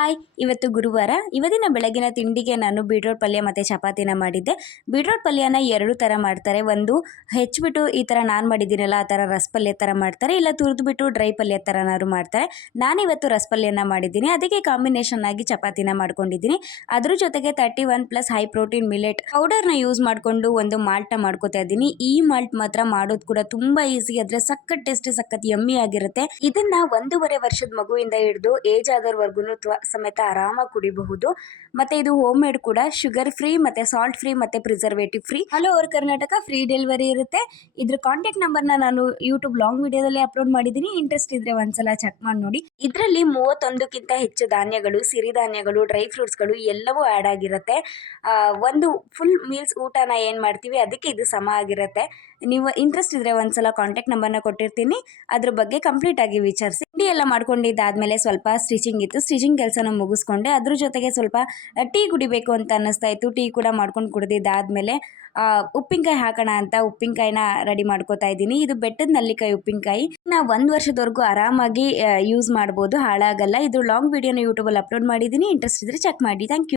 Hi, ಇವತ್ತು ಗುರುವಾರ. ಇವತ್ತಿನ ಬೆಳಗಿನ ತಿಂಡಿಗೆ ನಾನು ಬೀಟ್ರೋಟ್ ಪಲ್ಯ ಮತ್ತು ಚಪಾತಿನ ಮಾಡಿದ್ದೆ. ಬೀಟ್ರೋಟ್ ಪಲ್ಯನ ಎರಡು ಥರ ಮಾಡ್ತಾರೆ. ಒಂದು ಹೆಚ್ಚಿಬಿಟ್ಟು ಈ ಥರ ನಾನು ಮಾಡಿದ್ದೀನಲ್ಲ ಆ ಥರ ರಸ ಪಲ್ಯ ಥರ ಮಾಡ್ತಾರೆ, ಇಲ್ಲ ತುರಿದ್ಬಿಟ್ಟು ಡ್ರೈ ಪಲ್ಯ ಥರನಾದ್ರು ಮಾಡ್ತಾರೆ. ನಾನಿವತ್ತು ರಸ ಪಲ್ಯನ ಮಾಡಿದ್ದೀನಿ. ಅದಕ್ಕೆ ಕಾಂಬಿನೇಷನ್ ಆಗಿ ಚಪಾತಿನ ಮಾಡ್ಕೊಂಡಿದ್ದೀನಿ. ಅದ್ರ ಜೊತೆಗೆ 31+ ಹೈ ಪ್ರೋಟೀನ್ ಮಿಲೆಟ್ ಪೌಡರ್ನ ಯೂಸ್ ಮಾಡಿಕೊಂಡು ಒಂದು ಮಾಲ್ಟ್ನ ಮಾಡ್ಕೋತಾ ಇದ್ದೀನಿ. ಈ ಮಾಲ್ಟ್ ಮಾತ್ರ ಮಾಡೋದು ಕೂಡ ತುಂಬ ಈಸಿ, ಆದರೆ ಸಖತ್ ಟೇಸ್ಟ್, ಸಖತ್ ಯಮ್ಮಿ ಆಗಿರುತ್ತೆ. ಇದನ್ನ 1.5 ವರ್ಷದ ಮಗುವಿಂದ ಹಿಡಿದು ಏಜ್ ಆದವ್ರವರೆಗೂ ಸಮೇತ ಆರಾಮಾಗಿ ಕುಡಿಬಹುದು. ಮತ್ತೆ ಇದು ಹೋಮ್ ಮೇಡ್ ಕೂಡ, ಶುಗರ್ ಫ್ರೀ ಮತ್ತೆ ಸಾಲ್ಟ್ ಫ್ರೀ ಮತ್ತೆ preservative free. All over Karnataka free delivery ಇರುತ್ತೆ. ಇದ್ರ ಕಾಂಟ್ಯಾಕ್ಟ್ ನಂಬರ್ನ ನಾನು ಯೂಟ್ಯೂಬ್ ಲಾಂಗ್ ವಿಡಿಯೋದಲ್ಲಿ ಅಪ್ಲೋಡ್ ಮಾಡಿದ್ದೀನಿ. ಇಂಟ್ರೆಸ್ಟ್ ಇದ್ರೆ ಒಂದ್ಸಲ ಚೆಕ್ ಮಾಡಿ ನೋಡಿ. ಇದರಲ್ಲಿ 31ಕ್ಕಿಂತ ಹೆಚ್ಚು ಧಾನ್ಯಗಳು, ಸಿರಿಧಾನ್ಯಗಳು, ಡ್ರೈ ಫ್ರೂಟ್ಸ್ಗಳು ಎಲ್ಲವೂ ಆ್ಯಡ್ ಆಗಿರುತ್ತೆ. ಒಂದು ಫುಲ್ ಮೀಲ್ಸ್ ಊಟನ ಏನು ಮಾಡ್ತೀವಿ ಅದಕ್ಕೆ ಇದು ಸಮ ಆಗಿರುತ್ತೆ. ನೀವು ಇಂಟ್ರೆಸ್ಟ್ ಇದ್ರೆ ಒಂದ್ಸಲ ಕಾಂಟ್ಯಾಕ್ಟ್ ನಂಬರ್ನ ಕೊಟ್ಟಿರ್ತೀನಿ, ಅದ್ರ ಬಗ್ಗೆ ಕಂಪ್ಲೀಟ್ ಆಗಿ ವಿಚಾರಿಸಿ. ತಿಂಡಿ ಎಲ್ಲ ಮಾಡ್ಕೊಂಡಿದ್ದಾದ್ಮೇಲೆ ಸ್ವಲ್ಪ ಸ್ಟಿಚಿಂಗ್ ಇತ್ತು, ಸ್ಟಿಚಿಂಗ್ ಕೆಲಸನ ಮುಗಿಸ್ಕೊಂಡೆ. ಅದ್ರ ಜೊತೆಗೆ ಸ್ವಲ್ಪ ಟೀ ಕುಡಿಬೇಕು ಅಂತ ಅನ್ನಿಸ್ತಾ ಇತ್ತು. ಟೀ ಕೂಡ ಮಾಡ್ಕೊಂಡು ಕುಡಿದಿದ್ದಾದ್ಮೇಲೆ ಉಪ್ಪಿನಕಾಯಿ ಹಾಕೋಣ ಅಂತ ಉಪ್ಪಿನಕಾಯಿನ ರೆಡಿ ಮಾಡ್ಕೋತಾ ಇದ್ದೀನಿ. ಇದು ಬೆಟ್ಟದ ನಲ್ಲಿಕಾಯಿ ಉಪ್ಪಿನಕಾಯಿ. ನಾವು 1 ವರ್ಷದವರೆಗೂ ಆರಾಮಾಗಿ ಯೂಸ್ ಮಾಡ್ಬೋದು, ಹಾಳಾಗಲ್ಲ. ಇದು ಲಾಂಗ್ ವಿಡಿಯೋನ ಯೂಟ್ಯೂಬಲ್ಲಿ ಅಪ್ಲೋಡ್ ಮಾಡಿದ್ದೀನಿ. ಇಂಟ್ರೆಸ್ಟ್ ಇದ್ರೆ ಚೆಕ್ ಮಾಡಿ. Thank you.